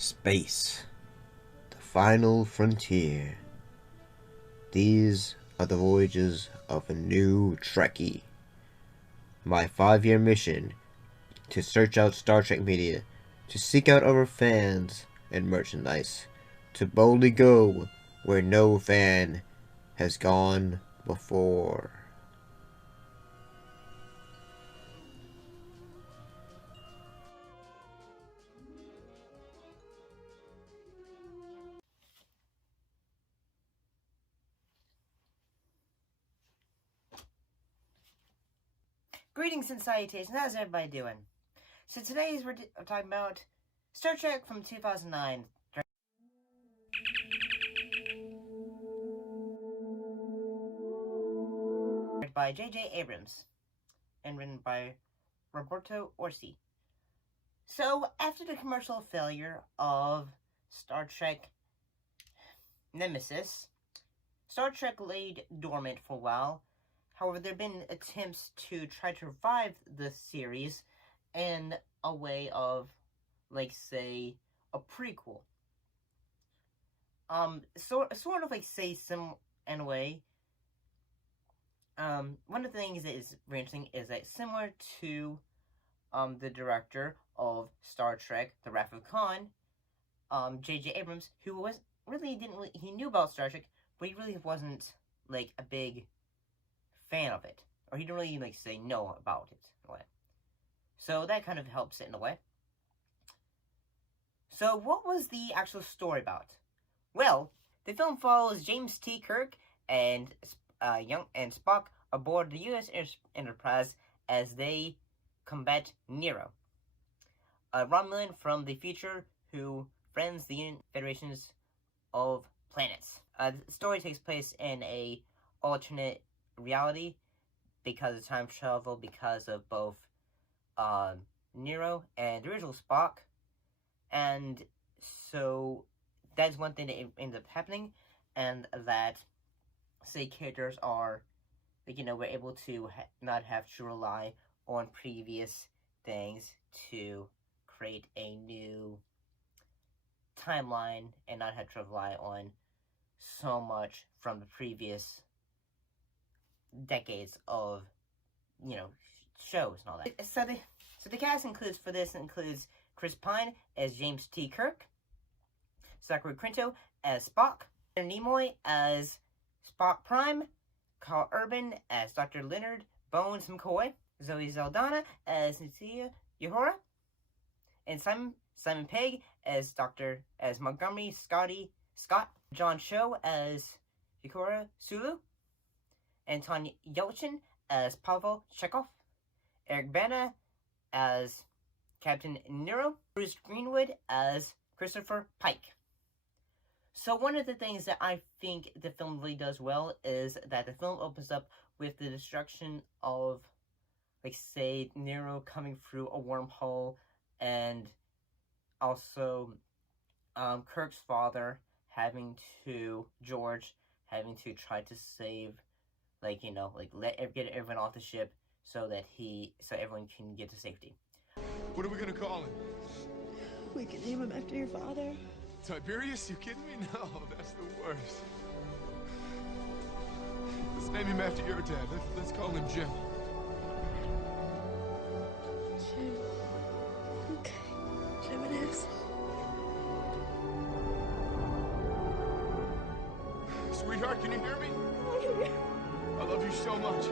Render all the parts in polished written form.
Space, the final frontier. These are the voyages of a new Trekkie. My 5-year mission to search out Star Trek media, to seek out our fans and merchandise, to boldly go where no fan has gone before. Greetings and salutations, how's everybody doing? So today we're talking about Star Trek from 2009, directed by J.J. Abrams, and written by Roberto Orci. So, after the commercial failure of Star Trek Nemesis, Star Trek laid dormant for a while. However, there have been attempts to try to revive the series in a way of, like, say, a prequel. Sort of like, say, in a way. One of the things that is very interesting is that similar to, the director of Star Trek, The Wrath of Khan, J.J. Abrams, who he knew about Star Trek, but he really wasn't, like, a big fan of it. Or he didn't really, like, say no about it, in a way. So that kind of helps it in a way. So what was the actual story about? Well, the film follows James T. Kirk and Spock aboard the U.S. Enterprise as they combat Nero, a Romulan from the future who friends the Federations of Planets. The story takes place in a alternate reality because of time travel, because of both Nero and the original Spock, and so that's one thing that ends up happening, and that, say, characters are, like, we're able to not have to rely on previous things to create a new timeline and not have to rely on so much from the previous decades of, shows and all that. So the cast includes Chris Pine as James T. Kirk, Zachary Quinto as Spock, Nimoy as Spock Prime, Carl Urban as Dr. Leonard Bones McCoy, Zoe Saldana as Natia Uhura, and Simon Pegg as Montgomery Scott, John Cho as Hikura Sulu, Anton Yelchin as Pavel Chekhov, Eric Bana as Captain Nero, Bruce Greenwood as Christopher Pike. So one of the things that I think the film really does well is that the film opens up with the destruction of, like, say, Nero coming through a wormhole, and also Kirk's father George having to try to save, get everyone off the ship so everyone can get to safety. What are we gonna call him? We can name him after your father. Tiberius? You kidding me? No, that's the worst. Let's name him after your dad. Let's call him Jim. Jim. Okay. Jim it is. Sweetheart, can you hear me? I love you so much.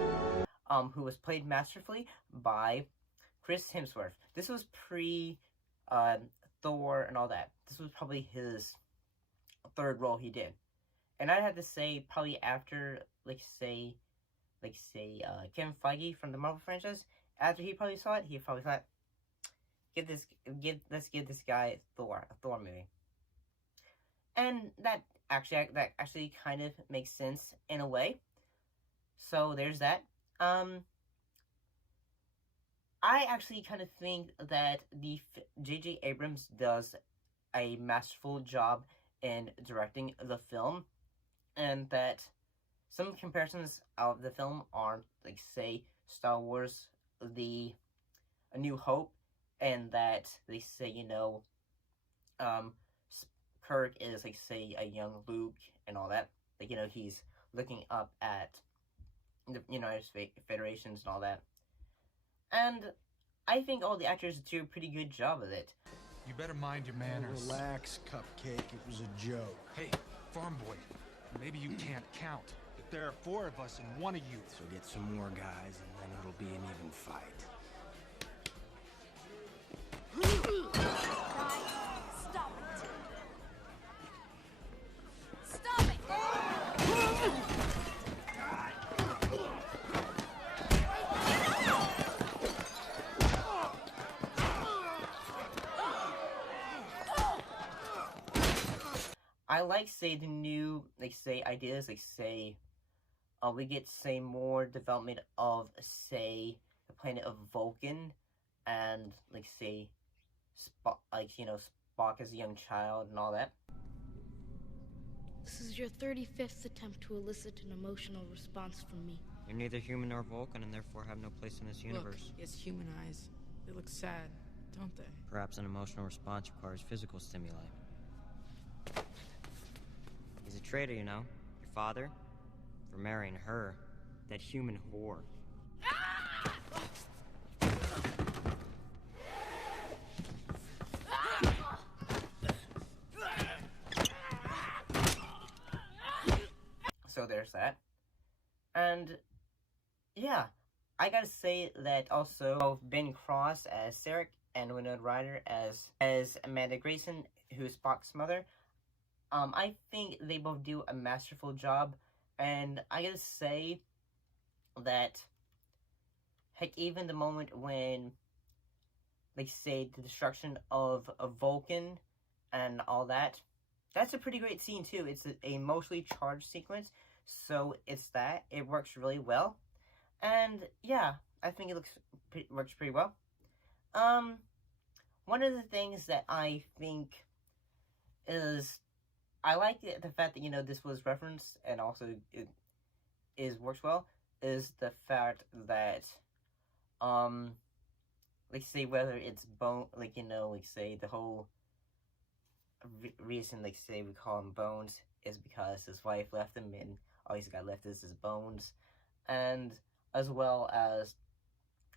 Who was played masterfully by Chris Hemsworth. This was pre Thor and all that. This was probably his third role he did. And I'd have to say, probably after, Kevin Feige from the Marvel franchise, after he probably saw it, he probably thought, let's give this guy a Thor movie. And that actually kind of makes sense in a way. So there's that. I actually kind of think that the J.J. Abrams does a masterful job in directing the film, and that some comparisons of the film are, like, say, Star Wars, A New Hope, and that they say, um, Kirk is, like, say, a young Luke and all that. Like, he's looking up at the United Federations and all that. And I think all the actors do a pretty good job of it. You better mind your manners. Relax, Cupcake. It was a joke. Hey, farm boy, maybe you can't count. But there are 4 of us and 1 of you. So get some more guys, and then it'll be an even fight. Stop it! Stop it! I like, say, the new, like, say, ideas, like, say, we get, say, more development of, say, the planet of Vulcan, and, like, say, Spock, like, Spock as a young child and all that. This is your 35th attempt to elicit an emotional response from me. You're neither human nor Vulcan, and therefore have no place in this universe. Look, it's human eyes. They look sad, don't they? Perhaps an emotional response requires physical stimuli. He's a traitor, you know. Your father, for marrying her, that human whore. So there's that. And yeah, I gotta say that also both Ben Cross as Sarek and Winona Ryder as Amanda Grayson, who's Spock's mother, I think they both do a masterful job. And I gotta say that, heck, even the moment when, like, say, the destruction of Vulcan and all that, that's a pretty great scene too. It's a emotionally charged sequence, so it works really well. And yeah, I think it works pretty well. One of the things that I think is, I like the fact that, this was referenced, and also it works well, is the fact that, like, say, whether it's like, like, say, the whole reason, like, say, we call him Bones is because his wife left him, and all he's got left is his bones. And as well as,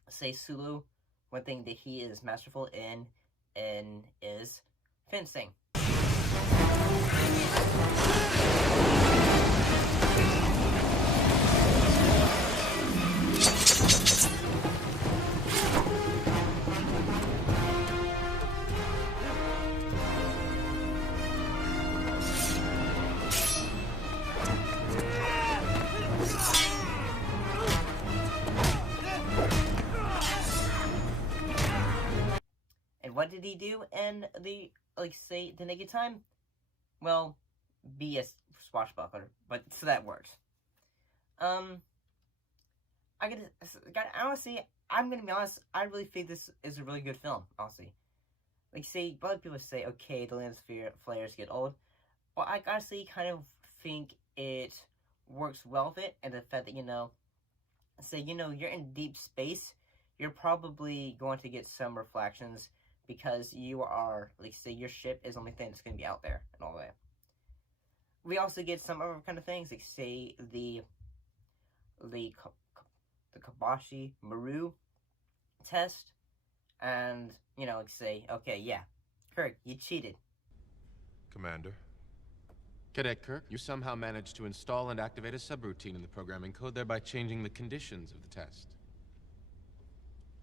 say, Sulu, one thing that he is masterful in is fencing. And what did he do in the, like, say, the Naked Time? Well, be a swashbuckler, but so that works. Honestly, I'm gonna be honest, I really think this is a really good film, honestly. Like, say, a lot of people say, okay, the lens flares get old. Well, I honestly kind of think it works well with it, and the fact that, say, you're in deep space, you're probably going to get some reflections, because you are, like, say, your ship is the only thing that's going to be out there, and all that. We also get some other kind of things, like, say, the Kabashi Maru test, and, like, say, okay, yeah, Kirk, you cheated. Commander. Cadet Kirk, you somehow managed to install and activate a subroutine in the programming code, thereby changing the conditions of the test.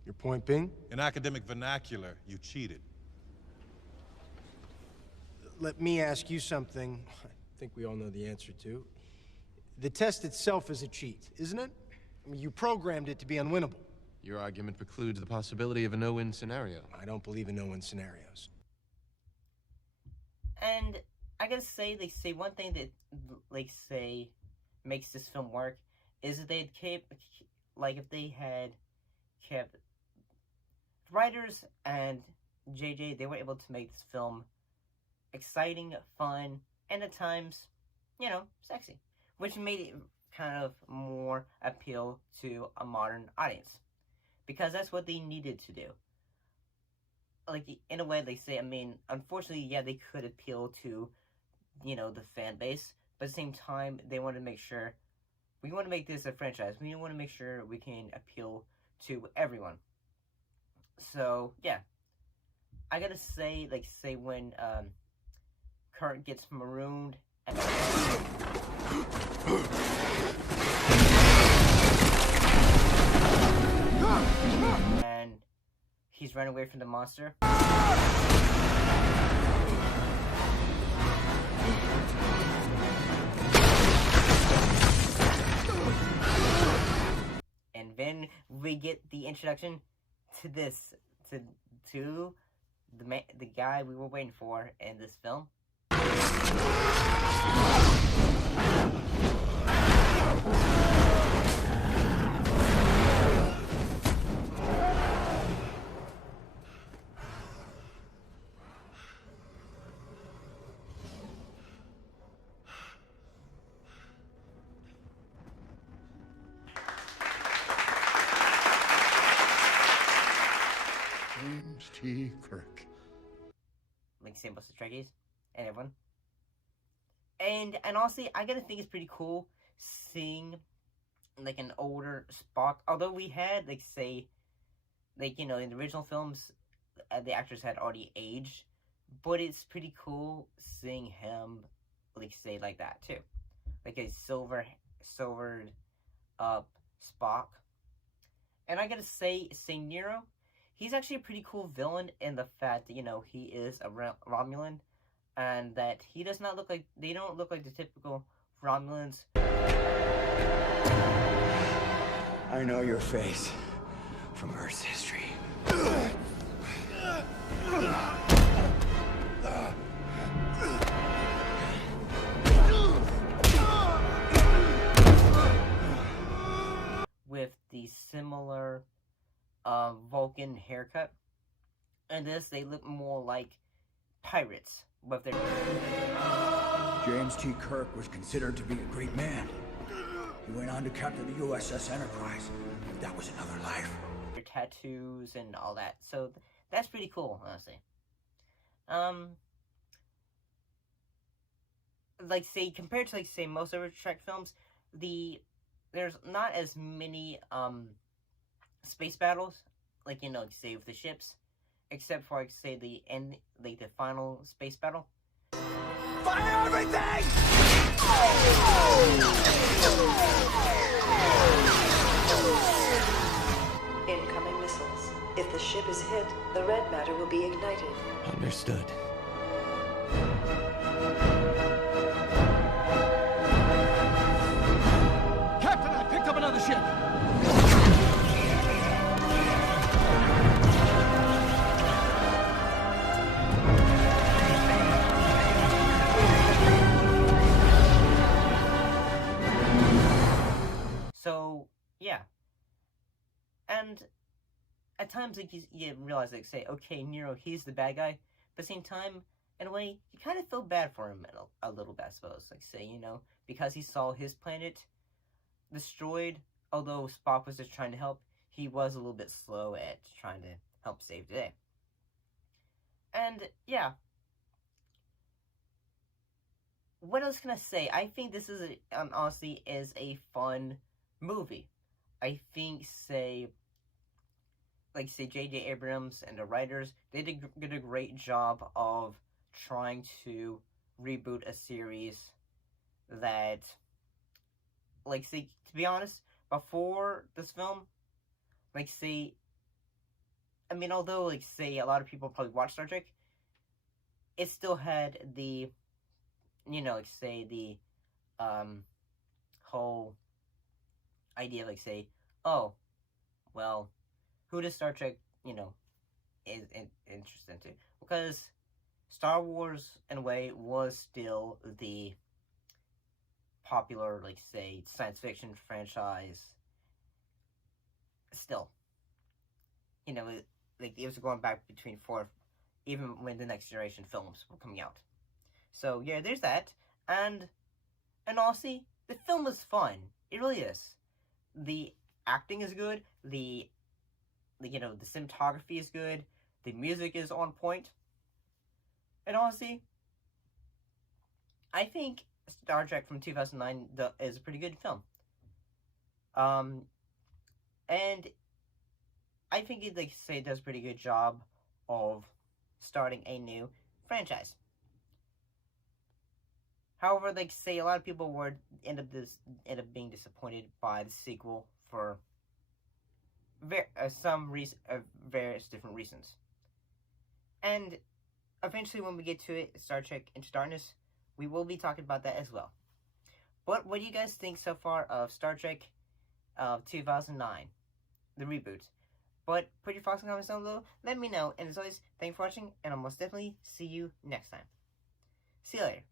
Your point being? In academic vernacular, you cheated. Let me ask you something I think we all know the answer to. The test itself is a cheat, isn't it? I mean, you programmed it to be unwinnable. Your argument precludes the possibility of a no-win scenario. I don't believe in no-win scenarios. And I gotta say, they say one thing that, like, say, makes this film work is that they'd kept, like, if they had kept writers and JJ, they were able to make this film exciting, fun, and at times, sexy, which made it kind of more appeal to a modern audience, because that's what they needed to do. like, in a way, they say, I mean, unfortunately, yeah, they could appeal to, you know, the fan base, but at the same time, they want to make sure, we want to make this a franchise. We want to make sure we can appeal to everyone. So, yeah. I gotta say, like, say when, Kurt gets marooned, and he's running away from the monster. And then we get the introduction to this, to the guy we were waiting for in this film. James T. Kirk. Like same with the Trekkies and everyone. And honestly, I gotta think it's pretty cool seeing like an older Spock. Although we had like say, like, you know, in the original films, the actors had already aged, but it's pretty cool seeing him like say like that too, like a silvered up Spock. And I gotta say Nero, he's actually a pretty cool villain in the fact that, you know, he is a Romulan, and that he does not look like, they don't look like the typical Romulans. I know your face from Earth's history. With the similar Vulcan haircut. And this, they look more like pirates with their... James T. Kirk was considered to be a great man. He went on to capture the USS Enterprise. That was another life. Their tattoos and all that. So that's pretty cool, honestly. Like, say, compared to, like, say, most of our Trek films, there's not as many, space battles, like, you know, like, say, with the ships, except for, like, say, the end, like, the final space battle. Fire everything! Incoming missiles. If the ship is hit, the red matter will be ignited. Understood. Captain, I picked up another ship! So, yeah. And at times, like, you realize, like, say, okay, Nero, he's the bad guy. But at the same time, in a way, you kind of feel bad for him a little bit, I suppose. Like, say, you know, because he saw his planet destroyed, although Spock was just trying to help, he was a little bit slow at trying to help save the day. And, yeah. What else can I say? I think this is, honestly, is a fun movie. I think, say, like, say, J.J. Abrams and the writers, they did a great job of trying to reboot a series that, like, say, to be honest, before this film, like, say, I mean, although, like, say, a lot of people probably watched Star Trek, it still had the, you know, like, say, the, whole idea of, like, say, oh, well, who does Star Trek, you know, is interested to? Because Star Wars, in a way, was still the popular, like, say, science fiction franchise. Still. You know, it was going back between even when the Next Generation films were coming out. So, yeah, there's that. And honestly, the film is fun. It really is. The acting is good. The you know, the cinematography is good. The music is on point. And honestly, I think Star Trek from 2009 is a pretty good film. And I think it, like say, does a pretty good job of starting a new franchise. However, like say, a lot of people would end up being disappointed by the sequel for various different reasons. And eventually, when we get to it, Star Trek Into Darkness, we will be talking about that as well. But what do you guys think so far of Star Trek 2009, the reboot? But put your thoughts in the comments down below. Let me know. And as always, thanks for watching, and I'll most definitely see you next time. See you later.